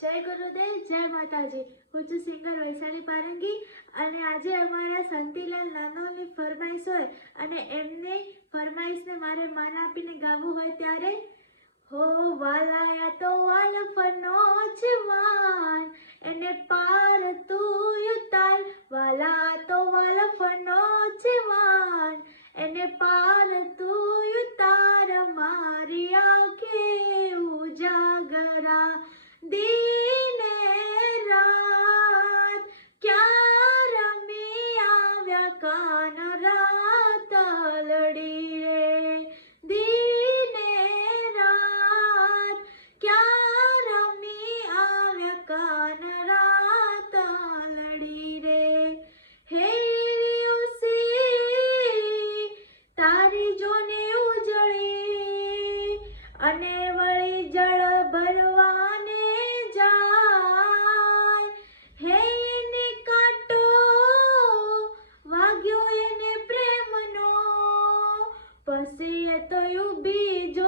जय गुरुदेव, जय माताजी। हूँ छुं सिंगर वैशाली पारंगी अने आजे अमारा संतीलाल नानोनी फरमाइश होय अने एमनी फरमाइश ने मारे मान आपीने गावुं होय त्यारे हो वालाया तो वालफनो जवान एने पार तू युताल वाला तो वालफनो जवान एने पार तू युतार मारी आंखे उजागरा दीने रात क्या रमी आव्या कान रात लड़ी रे दीने रात क्या रमी आव्या कान रात लड़ी रे हे उसी तारी जोने उजड़ी अने वળી जळ भरवाने जाय हे एने काटो वाग्यो एने प्रेमनो पछी ए तो बीजो